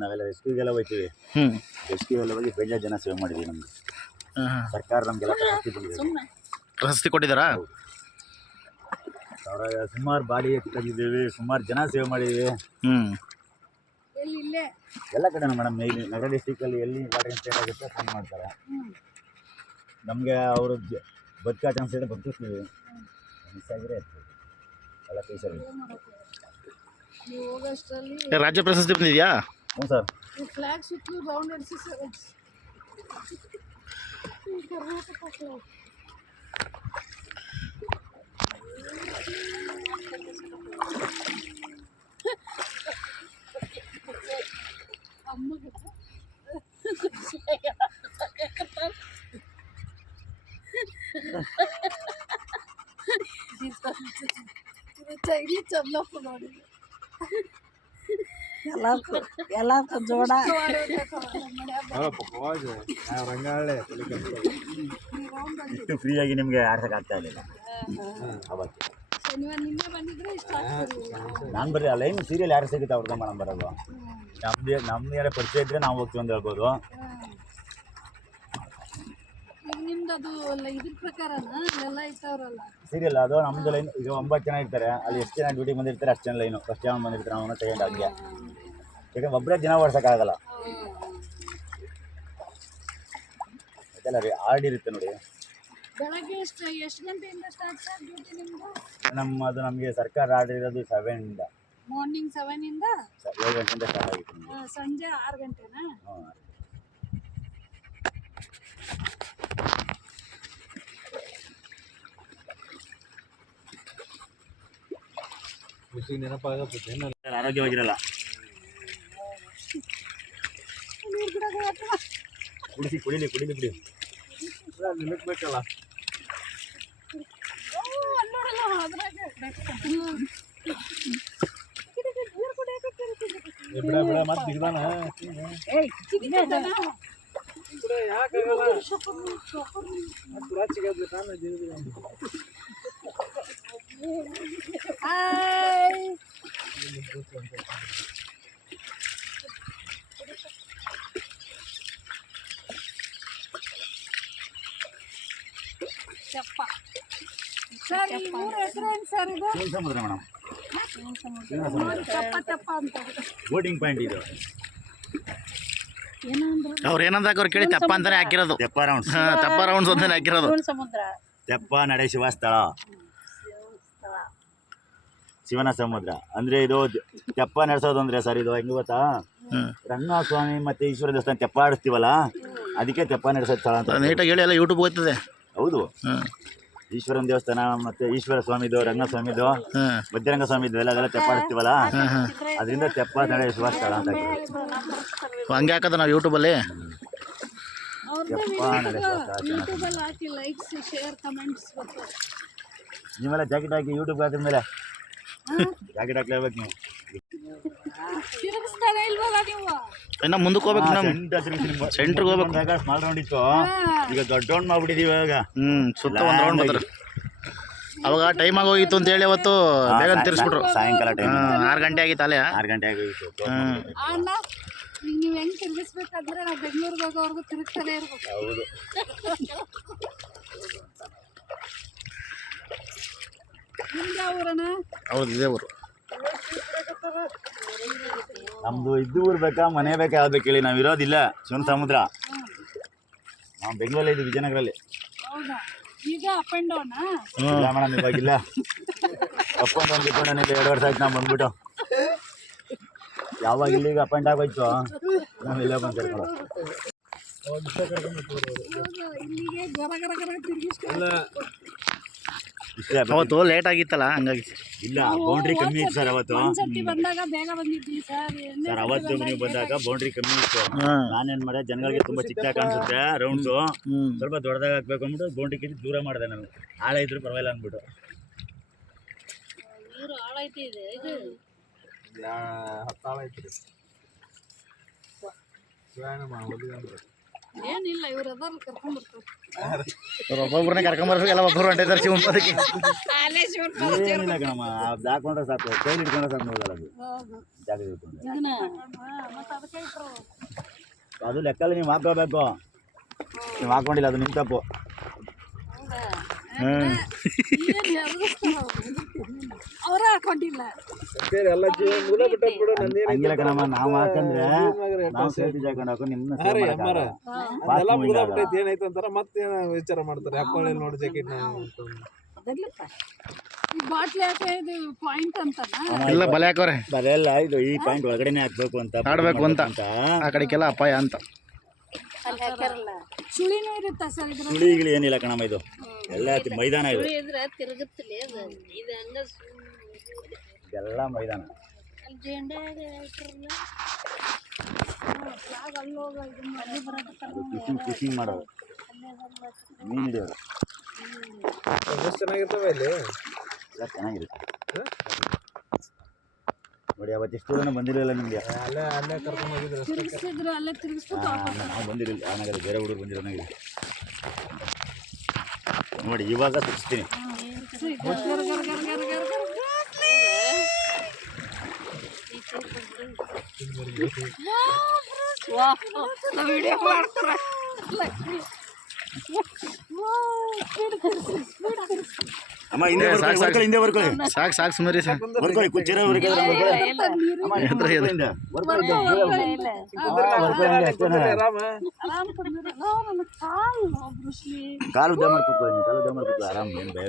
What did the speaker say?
ನಾವೆಲ್ಲ ರೆಸ್ಕ್ಯೂಗೆಲ್ಲ ಹೋಗ್ತೀವಿ. ರೆಸ್ಕ್ಯೂಗೆಲ್ಲ ಹೋಗಿ ಬೇಜಾರು ಜನ ಸೇವೆ ಮಾಡಿದ್ವಿ. ನಮ್ಗೆ ಸರ್ಕಾರ ನಮಗೆಲ್ಲ ಪ್ರಶಸ್ತಿ ಕೊಟ್ಟಿದ್ದಾರಾ? ಸುಮಾರು ಬಾಡಿ ತೆಗೆದಿದ್ದೀವಿ, ಸುಮಾರು ಜನ ಸೇವೆ ಮಾಡಿದ್ದೀವಿ. ಎಲ್ಲ ಕಡೆ ಮೇಡಮ್. ಇಲ್ಲಿ ನಗರ ಡಿಸ್ಟಿಕಲ್ಲಿ ಎಲ್ಲಿ ವಾಟರ್ ಇನ್ಸಿಡೆಂಟ್ ಆಗುತ್ತೆ ಫೋನ್ ಮಾಡ್ತಾರೆ. ನಮಗೆ ಅವರು ಬದುಕೋ ಚಾನ್ಸ್ ಇದೆ, ಬದುಕಿಸ್ತೀವಿ. ಮಿಸ್ ಆಗಿರೇ ಇರ್ತೀವಿ ಎಲ್ಲ ಕೇಸಲ್ಲಿ. ರಾಜ್ಯ ಪ್ರಶಸ್ತಿ ಬಂದಿದೆಯಾ? ಹ್ಞೂ ಸರ್. ಎಲ್ಲಾರ್ಕು ಜೋಡ ಇಷ್ಟು ಫ್ರೀಯಾಗಿ ನಿಮಗೆ ಆಡ್ಸೋಕ್ಕಾಗ್ತಾ ಇರಲಿಲ್ಲ ಅವತ್ತು. ನಾನು ಬರೀ ಆ ಲೈನ್ ಸೀರಿಯಲ್ ಯಾರು ಸಿಗುತ್ತೆ ಅವ್ರದ್ದು ಮೇಡಮ್ ಬರೋದು. ನಮ್ದು ಯಾರೇ ಪರಿಚಯ ಇದ್ದರೆ ನಾವು ಹೋಗ್ತೀವಿ ಅಂತ ಹೇಳ್ಬೋದು. ಸೀರಿಯಲ್ ಅದು ನಮ್ಮದು ಲೈನ್. ಈಗ 9 ಜನ ಇರ್ತಾರೆ, ಅಲ್ಲಿ ಎಷ್ಟು ಜನ ಡ್ಯೂಟಿ ಬಂದಿರ್ತಾರೆ ಅಷ್ಟು ಜನ ಲೈನು. ಫಸ್ಟ್ ಜನ ಬಂದಿರ್ತಾರೆ, ಅವನು ಸೆಕೆಂಡ್ ಹಂಗೆ. ಯಾಕಂದ್ರೆ ಒಬ್ಬರೇ ದಿನ ಓಡ್ಸೋಕ್ಕಾಗಲ್ಲ. ಅದೆಲ್ಲ ರೀ ಆರ್ಡ್ ಇರುತ್ತೆ ನೋಡಿ. ನಮ್ಮದು ನಮಗೆ ಸರ್ಕಾರ ಆರ್ಡರ್ ಇರೋದು 7 ಇಂದ. ಮಾರ್ನಿಂಗ್ 7 ಇಂದ 7 ಗಂಟೆಯಿಂದ ಸ್ಟಾರ್ಟ್ ಆಗಿತ್ತು. ಸಂಜೆ 6 ಗಂಟೆನಾ? ಆರೋಗ್ಯವಾಗಿರಲ್ಲ. ಕುಡಿಲಿ ಬಿಡಿ. ನಿಲ್ಲಕ್ಬೇಕಲ್ಲ. ಮತ್ತೆ ಬಿಡ್ದಾನ ಸಮುದ್ರ ಮೇಡಮ್. ಬೋಟಿಂಗ್ ಪಾಯಿಂಟ್ ಇದು. ಅವ್ರು ಏನಂತ ಅವ್ರು ಕೇಳಿ ತೆಪ್ಪ ಅಂತಾನೆ ಹಾಕಿರೋದು. ತೆಪ್ಪ ರೌಂಡ್ಸ್. ತೆಪ್ಪ ರೌಂಡ್ಸ್ ಅಂತಾನೆ ಹಾಕಿರೋದು. ತೆಪ್ಪ ನಡೆಸುವ ಸ್ಥಳ ಶಿವನ ಸಮುದ್ರ ಅಂದ್ರೆ ಇದು. ತೆಪ್ಪ ನಡೆಸೋದು ಅಂದ್ರೆ ಸರ್ ಇದು ಹೆಂಗ್ ಗೊತ್ತಾ? ರಂಗಸ್ವಾಮಿ ಮತ್ತೆ ಈಶ್ವರ ದೇವಸ್ಥಾನ ತೆಪ್ಪ ಆಡಿಸ್ತೀವಲ್ಲ, ಅದಕ್ಕೆ ತೆಪ್ಪ ನಡೆಸೋ ಸ್ಥಳ ಅಂತ. ನೀಟಾಗಿ ಹೇಳಿ, ಎಲ್ಲ ಯೂಟ್ಯೂಬ್ ಹೋಗ್ತದೆ. ಹೌದು. ಈಶ್ವರನ ದೇವಸ್ಥಾನ ಮತ್ತೆ ಈಶ್ವರ ಸ್ವಾಮಿದು, ರಂಗಸ್ವಾಮಿದು, ಮಧ್ಯರಂಗ ಸ್ವಾಮಿದು ಎಲ್ಲ ತೆಪ್ಪ ಆಡಿಸ್ತೀವಲ್ಲ, ಅದರಿಂದ ತೆಪ್ಪ ನಡೆಸುವ ಸ್ಥಳ ಅಂತ. ಹಂಗೆ ಹಾಕೋದು ನಾವು ಯೂಟ್ಯೂಬಲ್ಲಿ. ತೆಪ್ಪ ನಡೆಸುವ ನೀವೆಲ್ಲ ಜಾಕೆಟ್ ಹಾಕಿ ಯೂಟ್ಯೂಬ್ ಹಾಕಿದ ಮೇಲೆ ಜಾಕೆಟ್ ಹಾಕ್ಲೇಬೇಕು ನೀವು. ಇನ್ನ ಮುಂದಕ್ಕೆ ಹೋಗ್ಬೇಕು ನಾವು. ಸೆಂಟ್ರಿಗೆ ಹೋಗ್ಬೇಕು. ಸ್ಮಾಲ್ ರೌಂಡ್ ಇತ್ತು, ಈಗ ದೊಡ್ಡ ರೌಂಡ್ ಮಾಡ್ಬಿಟ್ಟಿದೀವಿ ಇವಾಗ. ಸುತ್ತ ಒಂದು ರೌಂಡ್ ಬರ್ತಾರೆ. ಅವಾಗ ಟೈಮ್ ಆಗೋಗಿತ್ತು ಅಂತ ಹೇಳಿ ಅವತ್ತು ಬೇಗ ತಿರ್ಸ್ಬಿಟ್ರು. ಸಾಯಂಕಾಲ ಟೈಮ್ 6 ಗಂಟೆ ಆಗಿತ್ತು. ಅಲ್ಲೇ 6 ಗಂಟೆ ಆಗೋಗಿತ್ತು. ನೀವು ಹೆಂಗ್ ತಿರ್ಗಿಸ್ಬೇಕಾದ್ರೆ ನಾವು ಬೆಂಗಳೂರಿಗೆ ಹೋಗೋವರೆಗೂ ತಿರುಗ್ತಾನೆ ಇರ್ಬೇಕು. ಹೌದು. ಹೌದು, ಇದೇ ಊರು ನಮ್ದು. ಇದು ಊರು ಬೇಕಾ ಮನೆ ಬೇಕಾ ಯಾವ್ದು ಹೇಳಿ? ನಾವು ಇರೋದಿಲ್ಲ ಶಿವನ ಸಮುದ್ರ. ನಾವು ಬೆಂಗಳೂರಲ್ಲಿ ಇದ್ದೀವಿ, ವಿಜಯನಗರಲ್ಲಿ. ಈಗ ಅಪ್ ಅಂಡ್ ಡೌನ್ ಇಲ್ಲ ಮೇಡಮ್, ಇವಾಗಿಲ್ಲ. ಅಪ್ ಅಂಡ್ ಡೌನ್ ಕಿತ್ಕೊಂಡು 2 ವರ್ಷ ಆಯ್ತು ನಾವು ಬಂದ್ಬಿಟ್ಟು. ಯಾವಾಗ ಇಲ್ಲಿಗೆ ಅಪ್ ಅಂಡ್ ಆಗೋಯ್ತು ನಾವು ಇಲ್ಲ ಬಂದು ಸೇರ್ಕೊಳ್ಳೋ. ಅವತ್ತು ಲೇಟ್ ಆಗಿತ್ತಲ್ಲ, ಹಂಗಾಗಿ. ಇಲ್ಲ, ಬೌಂಡ್ರಿ ಕಮ್ಮಿ ಇತ್ತು ಸರ್ ಅವತ್ತು. ಸರ್ ಅವತ್ತು ನೀವು ಬಂದಾಗ ಬೌಂಡ್ರಿ ಕಮ್ಮಿ ಇತ್ತು. ನಾನೇನ್ ಮಾಡಿದೆ, ಜನಗಳಿಗೆ ತುಂಬಾ ಚಿಕ್ಕ ಕಾಣಿಸುತ್ತೆ ರೌಂಡ್ಸು, ಸ್ವಲ್ಪ ದೊಡ್ಡದಾಗ ಹಾಕ್ಬೇಕು ಅಂದ್ಬಿಟ್ಟು ಬೌಂಡ್ರಿ ಕಿತ್ತು ದೂರ ಮಾಡಿದೆ. ನಾನು ಆಳ ಇದ್ರು ಪರವಾಗಿಲ್ಲ ಅಂದ್ಬಿಟ್ಟು. ಏನಿಲ್ಲ, ಇವ್ರು ಒಬ್ಬೊಬ್ಬರನ್ನೇ ಕರ್ಕೊಂಬರ್ಬೇಕು. ಎಲ್ಲ ಒಬ್ಬರು ಹೊಂಟಿದ್ದಾರೆ ಶಿವಮೊಗ್ಗಕ್ಕೆ. ಏನಿಲ್ಲ ಕಣಮ್ಮ, ಹಾಕೊಂಡ್ರೆ ಸಾಕು, ಕೈಲಿ ಹಿಡ್ಕೊಂಡ್ರೆ ಸಾಕು. ನೋಡಲ್ಲ ಅದು ಜಾಗ ಹಿಡ್ಕೊಂಡು ಅದು ಲೆಕ್ಕಲ್ಲಿ ನೀವು ಹಾಕೋಬೇಕು. ನೀವು ಹಾಕೊಂಡಿಲ್ಲ, ಅದು ನಿಮ್ಮ ತಪ್ಪು. ಅವರೇ ಹಾಕೊಂಡಿಲ್ಲ. ಹಂಗಿಲ್ಲ ಕಣಮ್ಮ, ನಾವು ಹಾಕಂದ್ರೆ ನಾವು ಸೇಫ್ಟಿ ಜಾಕೊಂಡು ಹಾಕೋ ನಿಮ್ಮನ್ನ ಏನಾಯ್ತು ಅಂತಾರ ಮತ್ತೆ ವಿಚಾರ ಮಾಡ್ತಾರೆ. ಹಾಕೊಳ್ಳಿ ನೋಡಿ ಜಾಕೆಟ್ ಈ ಬಾಟ್ಲಿ ಹಾಕಿ ಇದು ಪಾಯಿಂಟ್ ಅಂತಾನ. ಇಲ್ಲ ಬಲೆ ಹಾಕೋರೆ, ಬರೆಯಲ್ಲ, ಇದು ಈ ಪಾಯಿಂಟ್ ಒಳಗಡೆನೆ ಹಾಕ್ಬೇಕು ಅಂತ ಆಡ್ಬೇಕು ಅಂತ ಆ ಕಡೆಗೆಲ್ಲ ಅಪಾಯ ಅಂತ. ಸುಳಿನೂ ಇರುತ್ತಾ ಸರ್ ಇದ್ರ? ಸುಳಿಗಳು ಏನಿಲ್ಲ ಕಣಮ್ಮ, ಇದು ಎಲ್ಲ ಮೈದಾನ. ಇದು ಇದೆಲ್ಲ ಮೈದಾನ. ಫಿಶಿಂಗ್ ಮಾಡೋದು, ಮೀನು ಹಿಡಿಯೋದು ಎಷ್ಟು ಚೆನ್ನಾಗಿರ್ತವೆ ಇಲ್ಲಿ. ಎಲ್ಲ ಚೆನ್ನಾಗಿರುತ್ತೆ ನೋಡಿ. ಅವತ್ತಿಷ್ಟು ಜನ ಬಂದಿರಲಿಲ್ಲ ನಿಮಗೆ. ಅಲ್ಲೇ ಅಲ್ಲೇ ಕರ್ಕೊಂಡು ಹೋಗಿದ್ರು. ತಿರುಗಿಸಿದ್ರು, ಅಲ್ಲೇ ತಿರುಗಿಸ್ಬಿಟ್ಟು ವಾಪಸ್. ನಾವು ಬಂದಿರಲಿಲ್ಲ, ಆನಾಗಲ್ಲಿ ಬೇರೆ ಹುಡುಗರು ಬಂದಿರೋ ನನಗೆ ನೋಡಿ. ಇವಾಗ ತಿರ್ಸ್ತೀನಿ. ವಿಡಿಯೋ ಮಾಡ್ತಾರೆ. ಅಮ್ಮ ಹಿಂದೆ ಬರ್ಕೊಳ್ಳಿ, ಹಿಂದೆ ಬರ್ಕೊಳ್ಳಿ, ಸಾಕು ಸಾಕು ಸುಮ್ಮನೆ ಸಾಕು. ಬರ್ಕೊಳ್ಳಿ, ಕುಚ್ಚಿರೋ ಕಾಲು ಉದ್ದ ಮಾಡಿ ಕೂತ್ಕೊಳ್ಳಿ, ಕಾಲು ಉದ್ದ ಮಾಡಿ ಕೂತ್ಕೊಳ್ಳಿ ಆರಾಮ್. ಏನು ಭಯ